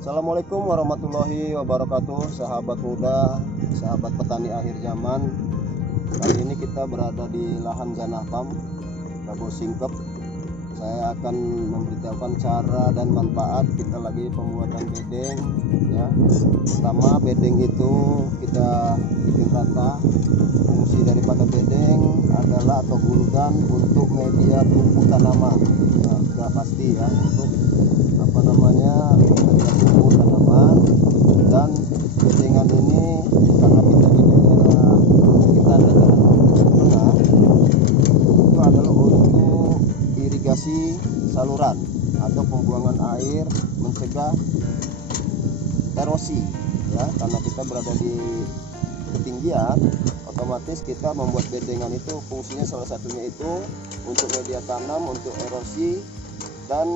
Assalamualaikum warahmatullahi wabarakatuh, sahabat muda, sahabat petani akhir zaman. Kali ini kita berada di lahan Janah Farm, Dabo Singkep. Saya akan memberitahukan cara dan manfaat kita lagi pembuatan bedeng. Ya, pertama bedeng itu kita bikin rata. Fungsi daripada bedeng adalah atau gulungan untuk media tumbuh tanaman. Nah, sudah pasti ya untuk media tumbuh tanaman. Dan bedengan ini karena kita di daerah kita ada daerah menengah, itu adalah untuk irigasi saluran atau pembuangan air, mencegah erosi ya, karena kita berada di ketinggian, otomatis kita membuat bedengan itu fungsinya salah satunya itu untuk media tanam, untuk erosi, dan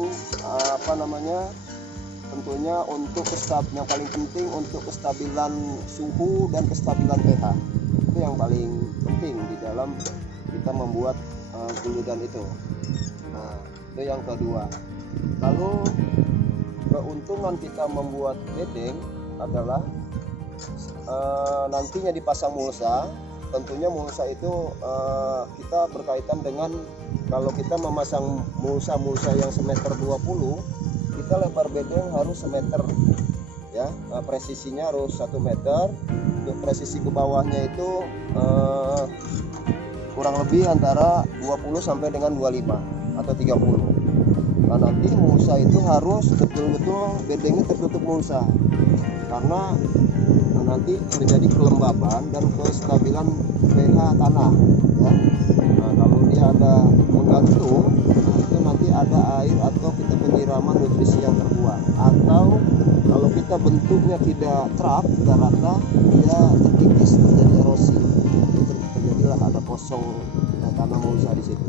tentunya untuk yang paling penting untuk kestabilan suhu dan kestabilan pH. Itu yang paling penting di dalam kita membuat guludan itu. Nah, itu yang kedua. Lalu keuntungan kita membuat bedeng adalah nantinya dipasang mulsa. Tentunya mulsa itu kita berkaitan dengan kalau kita memasang mulsa yang semeter 20, kita lebar bedeng harus semeter ya, presisinya harus 1 meter. Untuk presisi ke bawahnya itu kurang lebih antara 20 sampai dengan 25 atau 30. Nah, nanti mulsa itu harus betul-betul bedengnya tertutup mulsa, karena nanti terjadi kelembaban dan kestabilan pH tanah ya. Nah, kalau dia ada menggantung, itu nanti ada air atau kita penyiraman nutrisi yang terbuang, atau kalau kita bentuknya tidak trap, tidak rata, dia terkikis, terjadi erosi, terjadilah ada kosong tanah mulsa di situ.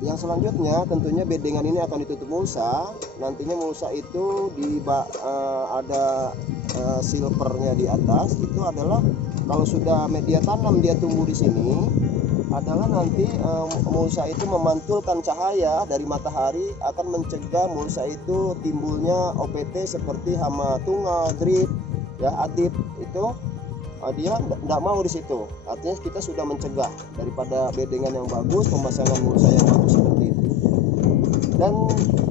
Yang selanjutnya tentunya bedengan ini akan ditutup mulsa. Nantinya mulsa itu ada silvernya di atas. Itu adalah kalau sudah media tanam dia tumbuh di sini, adalah nanti mulsa itu memantulkan cahaya dari matahari, akan mencegah mulsa itu timbulnya OPT seperti hama tunggal, drip, ya, adip itu. Dia tidak mau di situ. Artinya kita sudah mencegah daripada bedengan yang bagus, pemasangan mulsa yang bagus seperti itu. Dan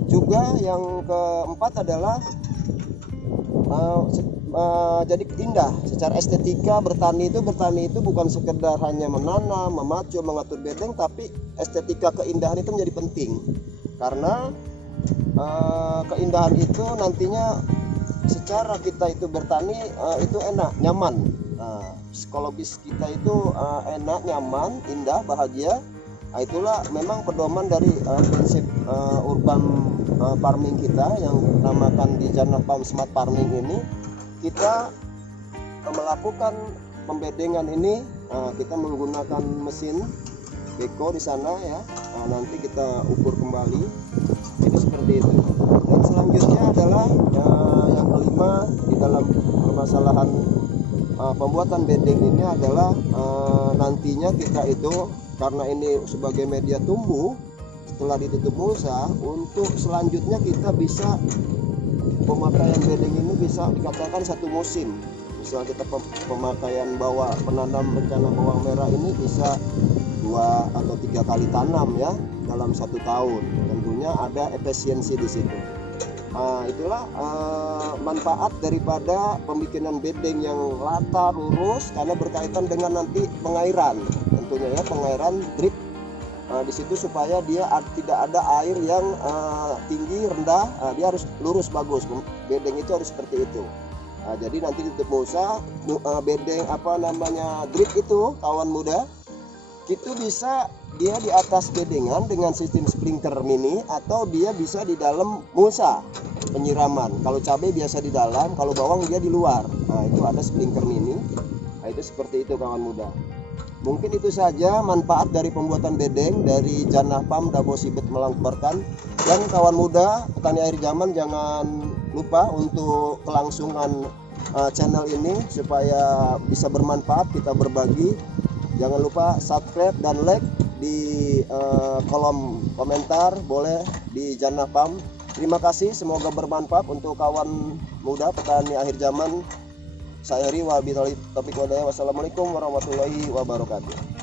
juga yang keempat adalah jadi indah secara estetika. Bertani itu bukan sekedar hanya menanam, memacu, mengatur bedeng, tapi estetika keindahan itu menjadi penting, karena keindahan itu nantinya secara kita itu bertani itu enak, nyaman. Nah, psikologis kita itu enak, nyaman, indah, bahagia. Nah, itulah memang pedoman dari prinsip urban farming kita yang namakan di Janah Farm Smart Farming ini. Kita melakukan pembedengan ini, kita menggunakan mesin beko di sana ya. Nah, nanti kita ukur kembali. Jadi seperti itu. Dan selanjutnya adalah yang kelima di dalam permasalahan pembuatan bedeng ini adalah nantinya kita itu, karena ini sebagai media tumbuh setelah ditutup mulsa, untuk selanjutnya kita bisa pemakaian bedeng ini bisa dikatakan satu musim. Misal kita pemakaian penanam bencana bawang merah ini bisa 2 atau 3 kali tanam ya dalam 1 tahun. Tentunya ada efisiensi di situ. Nah, itulah manfaat daripada pembikinan bedeng yang rata, lurus, karena berkaitan dengan nanti pengairan. Tentunya ya, pengairan drip di situ supaya dia tidak ada air yang tinggi, rendah. Dia harus lurus, bagus. Bedeng itu harus seperti itu. Jadi nanti ditutup mulsa, bedeng drip itu kawan muda, itu bisa dia di atas bedengan dengan sistem sprinkler mini, atau dia bisa di dalam mulsa penyiraman. Kalau cabai biasa di dalam, kalau bawang dia di luar. Nah, itu ada sprinkler mini. Nah, itu seperti itu kawan muda. Mungkin itu saja manfaat dari pembuatan bedeng dari Janah Farm Dabo Sibet melaporkan. Dan kawan muda petani akhir zaman, jangan lupa untuk kelangsungan channel ini supaya bisa bermanfaat, kita berbagi. Jangan lupa subscribe dan like di kolom komentar, boleh di Janah Farm. Terima kasih, semoga bermanfaat untuk kawan muda petani akhir zaman. Saya Ri, wabillahi taufiq walhidayah. Wassalamualaikum warahmatullahi wabarakatuh.